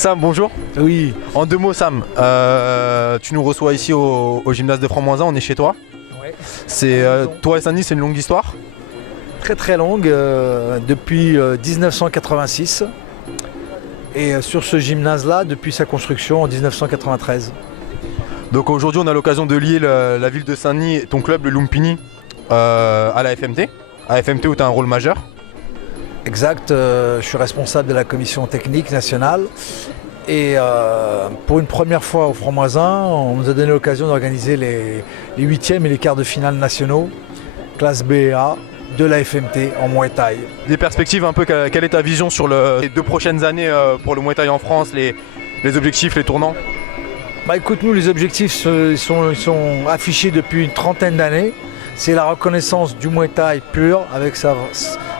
Sam, bonjour. Oui. En deux mots, Sam, tu nous reçois ici au gymnase de Franc-Moisin, on est chez toi. Ouais. C'est toi et Sandy, c'est une longue histoire. Très très longue, depuis 1986. Et sur ce gymnase-là, depuis sa construction en 1993. Donc aujourd'hui, on a l'occasion de lier la ville de Saint-Denis et ton club, le Lumpini, à la FMT. À la FMT où tu as un rôle majeur. Exact, je suis responsable de la commission technique nationale. Et pour une première fois au Franc-Moisin, on nous a donné l'occasion d'organiser les huitièmes et les quarts de finale nationaux, classe B et A, de la FMT en Muay Thai. Des perspectives un peu, quelle est ta vision sur les 2 prochaines années pour le Muay Thai en France, les objectifs, les tournants? Bah écoute, nous les objectifs ils sont affichés depuis une trentaine d'années. C'est la reconnaissance du Muay Thai pur avec sa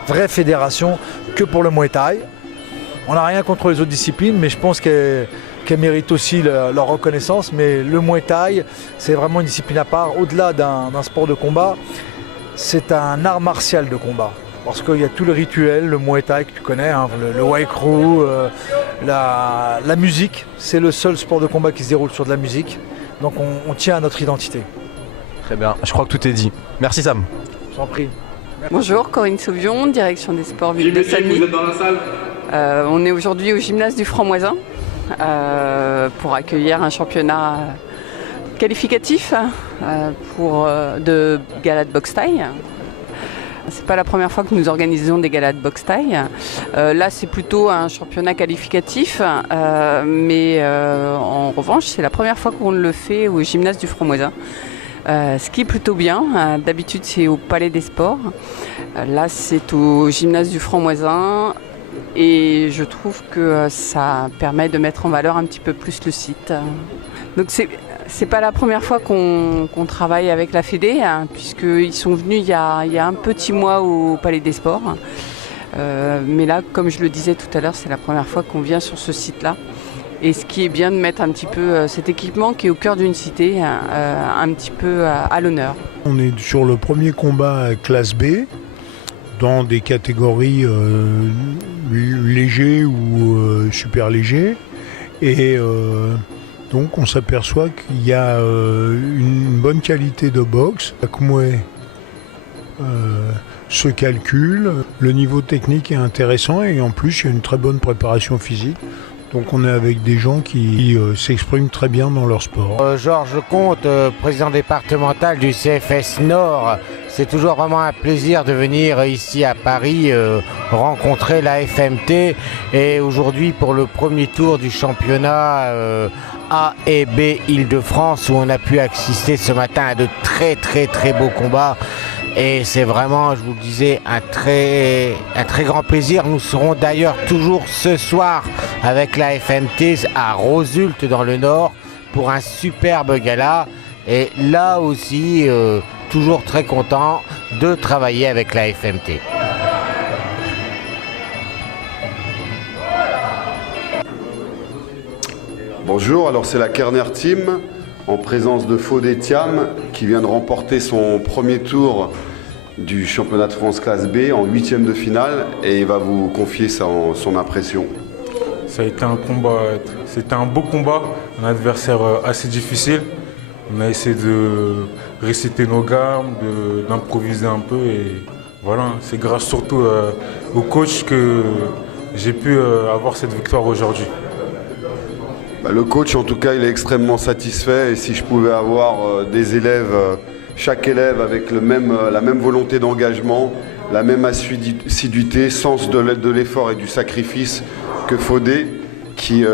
vraie fédération que pour le Muay Thai. On n'a rien contre les autres disciplines, mais je pense qu'elles méritent aussi leur reconnaissance. Mais le Muay Thai, c'est vraiment une discipline à part. Au-delà d'un sport de combat, c'est un art martial de combat. Parce qu'il y a tout le rituel, le Muay Thai que tu connais, hein, le Waikru, la musique. C'est le seul sport de combat qui se déroule sur de la musique. Donc on tient à notre identité. Très bien, je crois que tout est dit. Merci Sam. Je t'en prie. Merci. Bonjour, Corinne Sauvion, direction des sports ville de Saint-Denis. Vous êtes dans la salle. On est aujourd'hui au gymnase du Franc-Moisin pour accueillir un championnat qualificatif de gala de boxe thaï. C'est pas la première fois que nous organisons des galas de boxe thaï. Là, c'est plutôt un championnat qualificatif, mais en revanche, c'est la première fois qu'on le fait au gymnase du Franc-Moisin. Ce qui est plutôt bien. D'habitude, c'est au Palais des Sports. Là, c'est au gymnase du Franc-Moisin. Et je trouve que ça permet de mettre en valeur un petit peu plus le site. Donc c'est pas la première fois qu'on travaille avec la Fédé, hein, puisqu'ils sont venus il y a un petit mois au Palais des Sports. Mais là, comme je le disais tout à l'heure, c'est la première fois qu'on vient sur ce site-là. Et ce qui est bien de mettre un petit peu cet équipement qui est au cœur d'une cité, un petit peu à l'honneur. On est sur le premier combat classe B, dans des catégories légers ou super légers. Et donc on s'aperçoit qu'il y a une bonne qualité de boxe. Chaque Muay se calcule, le niveau technique est intéressant et en plus il y a une très bonne préparation physique. Donc on est avec des gens qui s'expriment très bien dans leur sport. Georges Comte, président départemental du CFS Nord. C'est toujours vraiment un plaisir de venir ici à Paris rencontrer la FMT. Et aujourd'hui pour le premier tour du championnat A et B Île-de-France où on a pu assister ce matin à de très beaux combats. Et c'est vraiment, je vous le disais, un très grand plaisir. Nous serons d'ailleurs toujours ce soir avec la FMT à Rosulte dans le Nord pour un superbe gala. Et là aussi, toujours très content de travailler avec la FMT. Bonjour, alors c'est la Kerner Team en présence de Fodé Thiam qui vient de remporter son premier tour du championnat de France classe B en 8e de finale et il va vous confier son impression. Ça a été un combat, c'était un beau combat, un adversaire assez difficile. On a essayé de réciter nos gammes, d'improviser un peu et voilà, c'est grâce surtout au coach que j'ai pu avoir cette victoire aujourd'hui. Le coach, en tout cas, il est extrêmement satisfait et si je pouvais avoir des élèves, chaque élève avec la même volonté d'engagement, la même assiduité, sens de l'effort et du sacrifice que Fodé, qui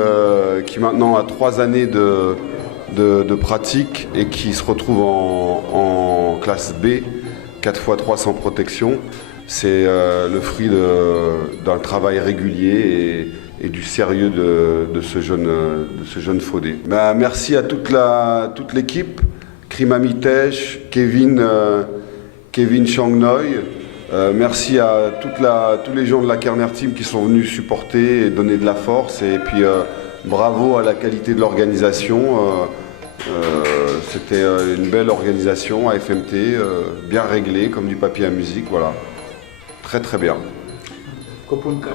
maintenant a 3 années de pratique et qui se retrouve en classe B, 4x3 sans protection. C'est le fruit d'un travail régulier et du sérieux de ce jeune Fodé. Merci à toute l'équipe, Krima Mitesh, Kevin Changnoy. Merci à tous les gens de la Kerner Team qui sont venus supporter et donner de la force. Et puis bravo à la qualité de l'organisation. C'était une belle organisation à FMT, bien réglée, comme du papier à musique. Voilà. Très très bien. Donc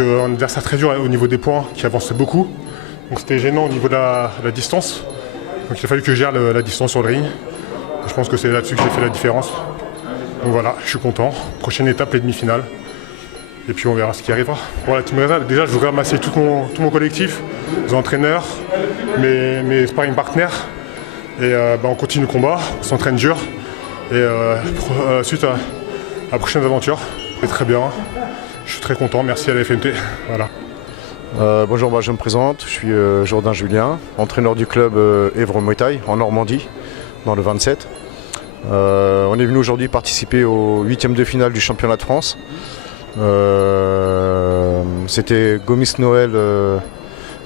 un adversaire très dur au niveau des points, qui avançait beaucoup. Donc c'était gênant au niveau de la distance. Donc il a fallu que je gère la distance sur le ring. Je pense que c'est là-dessus que j'ai fait la différence. Donc voilà, je suis content. Prochaine étape, les demi-finales. Et puis on verra ce qui arrivera. Pour la Team Reza, déjà je voudrais remercier tout mon collectif, les entraîneurs, mes sparring partners. Et on continue le combat, on s'entraîne dur. Et suite à la prochaine aventure, c'est très bien. Je suis très content, merci à la FMT. Voilà. Bonjour, je me présente, je suis Jourdain Julien, entraîneur du club Évre Muay Thai en Normandie, dans le 27. On est venu aujourd'hui participer au 8e de finale du championnat de France. C'était Gomis Noël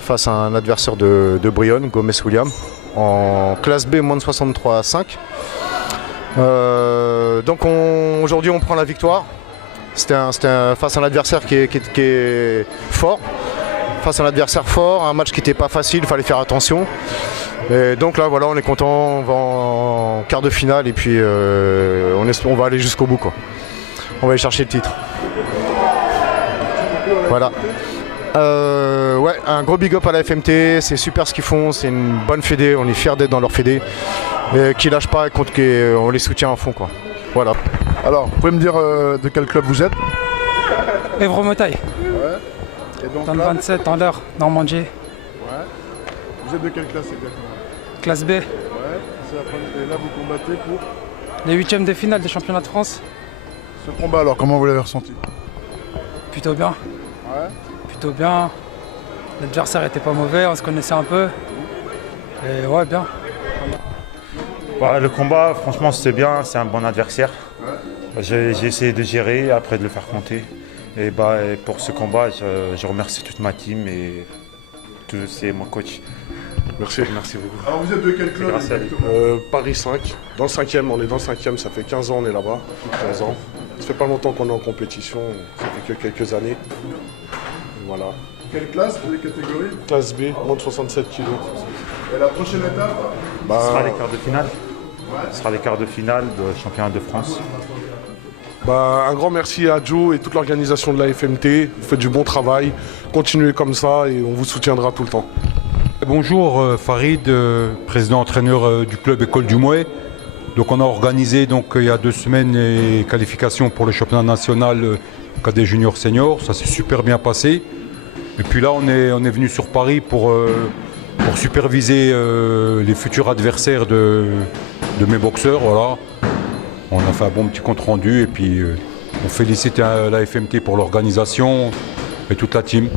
face à un adversaire de Brionne, Gomez William, en classe B moins de 63 à 5. Donc aujourd'hui on prend la victoire. C'était face à un adversaire qui est fort. Face à un adversaire fort, un match qui n'était pas facile, il fallait faire attention. Et donc là voilà, on est content, on va en quart de finale et puis on va aller jusqu'au bout, quoi. On va aller chercher le titre. Voilà. Ouais, un gros big up à la FMT, c'est super ce qu'ils font, c'est une bonne fédé, on est fiers d'être dans leur fédé. Qui lâche pas et on les soutient à fond, quoi. Voilà. Alors, vous pouvez me dire de quel club vous êtes? Évre Muay Thai. Ouais. Et donc dans le là, 27, en l'heure, Normandie. Ouais. Vous êtes de quelle classe exactement? Classe B. Ouais. Et là, vous combattez pour Les 8e de finale des championnats de France. ce combat. Alors, comment vous l'avez ressenti? Plutôt bien. Ouais. Plutôt bien. L'adversaire était pas mauvais, on se connaissait un peu. Et ouais, bien. Bah, le combat, franchement, c'était bien, c'est un bon adversaire. J'ai essayé de gérer, après de le faire compter. Et pour ce combat, je remercie toute ma team et c'est mon coach. Merci. Merci beaucoup. Alors, vous êtes de quel club exactement? Paris 5, dans le 5e, on est dans le 5e, ça fait 15 ans on est là-bas, plus de 15 ans. Ça fait pas longtemps qu'on est en compétition, ça fait que quelques années. Voilà. Quelle classe, quelle catégorie? Classe B, moins de 67 kg. Et la prochaine étape? Ce sera les quarts de finale. Ce sera les quarts de finale de championnat de France. Un grand merci à Joe et toute l'organisation de la FMT. Vous faites du bon travail, continuez comme ça et on vous soutiendra tout le temps. Bonjour, Farid, président-entraîneur du club École du Mouet. Donc on a organisé il y a 2 semaines les qualifications pour le championnat national cadet junior senior. Ça s'est super bien passé. Et puis là on est venu sur Paris pour superviser les futurs adversaires de mes boxeurs. Voilà. On a fait un bon petit compte rendu et puis on félicite la FMT pour l'organisation et toute la team.